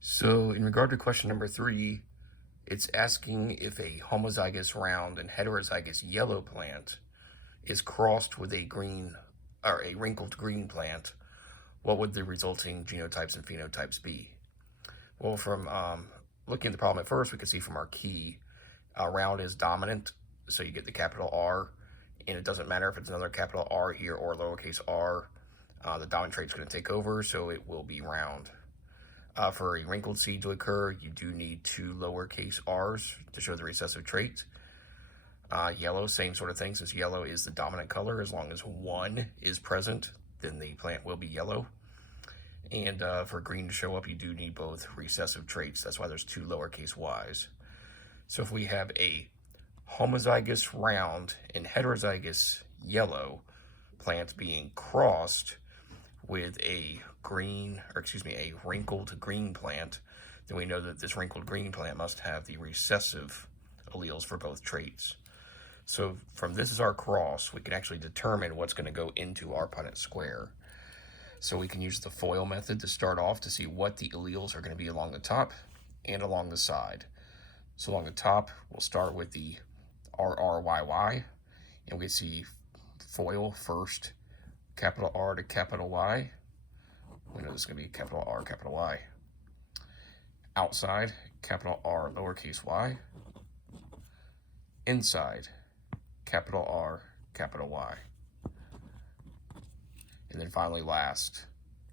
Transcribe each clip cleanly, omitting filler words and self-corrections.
So, in regard to question number 3, it's asking if a homozygous round and heterozygous yellow plant is crossed with a green or a wrinkled green plant, what would the resulting genotypes and phenotypes be? Well, from looking at the problem at first, we can see from our key, round is dominant, so you get the capital R, and it doesn't matter if it's another capital R here or lowercase r, the dominant trait's going to take over, so it will be round. For a wrinkled seed to occur, you do need 2 lowercase r's to show the recessive trait. Yellow, same sort of thing, since yellow is the dominant color. As long as 1 is present, then the plant will be yellow. And for green to show up, you do need both recessive traits. That's why there's 2 lowercase y's. So if we have a homozygous round and heterozygous yellow plant being crossed with a wrinkled green plant, then we know that this wrinkled green plant must have the recessive alleles for both traits. So from this is our cross, we can actually determine what's going to go into our Punnett square. So we can use the FOIL method to start off to see what the alleles are going to be along the top and along the side. So along the top, we'll start with the RRYY, and we see FOIL first, capital R to capital Y. We know this is going to be capital R, capital Y. Outside, capital R, lowercase y. Inside, capital R, capital Y. And then finally last,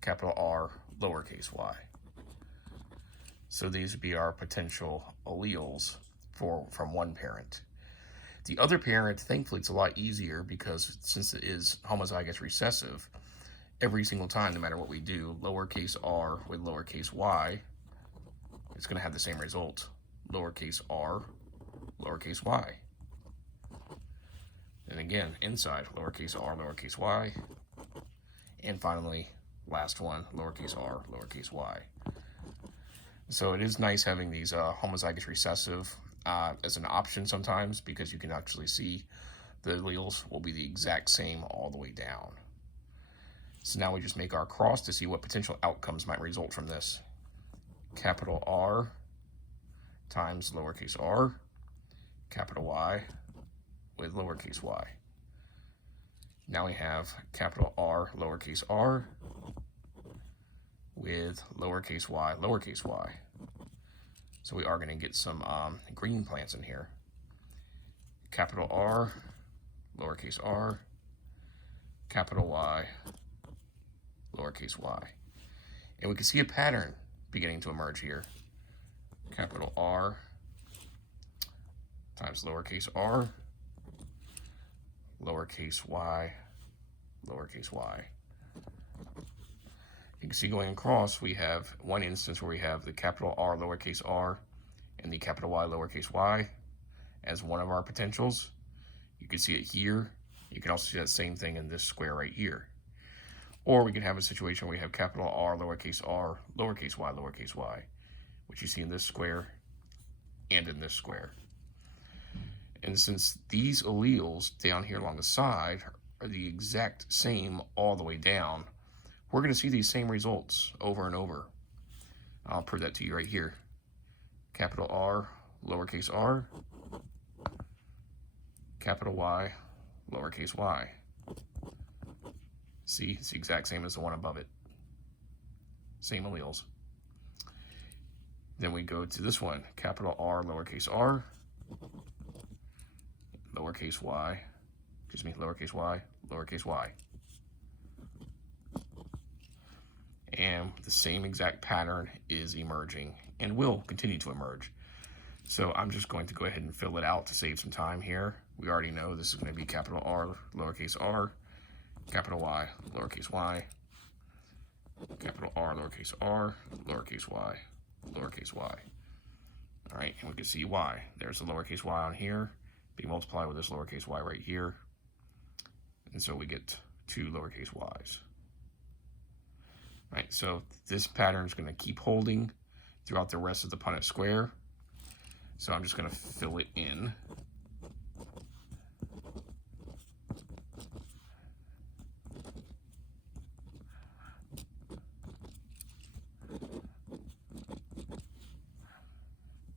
capital R, lowercase y. So these would be our potential alleles from one parent. The other parent, thankfully, it's a lot easier because since it is homozygous recessive, every single time, no matter what we do, lowercase r with lowercase y, it's going to have the same result. Lowercase r, lowercase y. And again, inside, lowercase r, lowercase y. And finally, last one, lowercase r, lowercase y. So it is nice having these homozygous recessive as an option sometimes, because you can actually see the alleles will be the exact same all the way down. So now we just make our cross to see what potential outcomes might result from this. Capital R times lowercase r, capital Y with lowercase y. Now we have capital R, lowercase r with lowercase y. So we are going to get some green plants in here. Capital R, lowercase r, capital Y, lowercase y. And we can see a pattern beginning to emerge here. Capital R times lowercase r, lowercase y, lowercase y. You can see going across, we have one instance where we have the capital R, lowercase r, and the capital Y, lowercase y as one of our potentials. You can see it here. You can also see that same thing in this square right here. Or we can have a situation where we have capital R, lowercase y, which you see in this square and in this square. And since these alleles down here along the side are the exact same all the way down, we're going to see these same results over and over. I'll prove that to you right here. Capital R, lowercase r, capital Y, lowercase y. See, it's the exact same as the one above it. Same alleles. Then we go to this one, capital R, lowercase r, lowercase y, lowercase y. And the same exact pattern is emerging and will continue to emerge. So I'm just going to go ahead and fill it out to save some time here. We already know this is going to be capital R, lowercase r, capital Y, lowercase y, capital R, lowercase r, lowercase y, lowercase y. All right, and we can see y. There's the lowercase y on here being multiplied with this lowercase y right here. And so we get 2 lowercase y's. Right, so this pattern is going to keep holding throughout the rest of the Punnett square. So I'm just going to fill it in.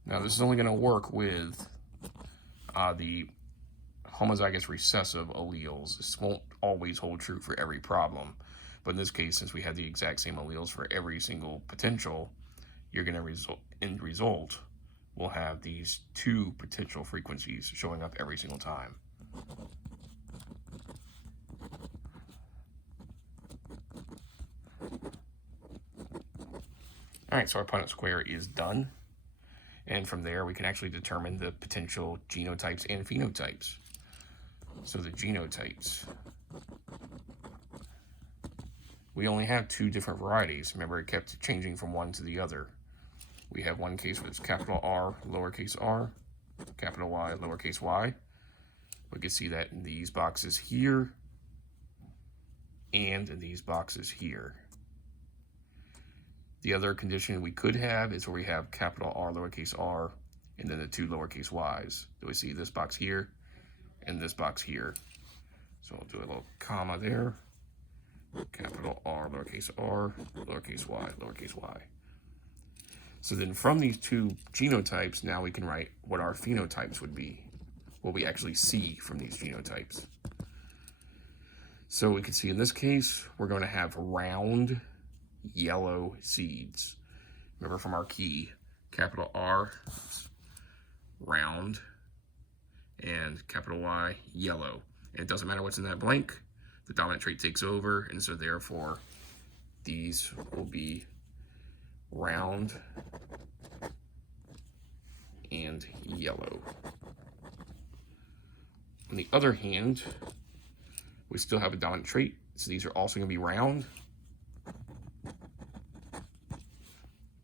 Now this is only going to work with the homozygous recessive alleles. This won't always hold true for every problem, but in this case, since we have the exact same alleles for every single potential, you're going to end result we'll have these two potential frequencies showing up every single time. All right, so our Punnett square is done. And from there, we can actually determine the potential genotypes and phenotypes. So the genotypes, we only have two different varieties. Remember, it kept changing from one to the other. We have one case with capital R, lowercase r, capital Y, lowercase y. We can see that in these boxes here and in these boxes here. The other condition we could have is where we have capital R, lowercase r, and then the two lowercase y's. Do we see this box here and this box here? So I'll do a little comma there. Capital R, lowercase y, lowercase y. So then from these two genotypes, now we can write what our phenotypes would be, what we actually see from these genotypes. So we can see in this case, we're going to have round yellow seeds. Remember from our key, capital R, round, and capital Y, yellow. And it doesn't matter what's in that blank, the dominant trait takes over, and so therefore these will be round and yellow. On the other hand, we still have a dominant trait, so these are also going to be round,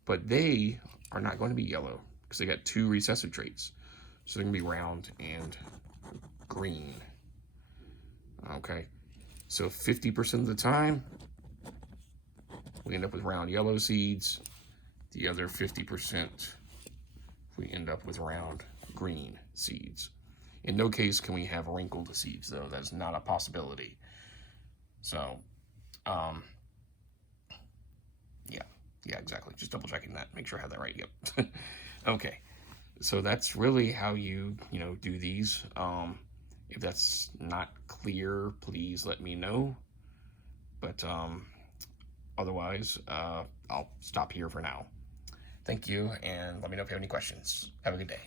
but they are not going to be yellow because they got two recessive traits. So they're going to be round and green. Okay, so 50% of the time, we end up with round yellow seeds. The other 50%, we end up with round green seeds. In no case can we have wrinkled seeds, though. That's not a possibility. So, yeah, exactly. Just double checking that. Make sure I have that right. Yep. Okay. So that's really how you do these. If that's not clear, please let me know. But otherwise, I'll stop here for now. Thank you, and let me know if you have any questions. Have a good day.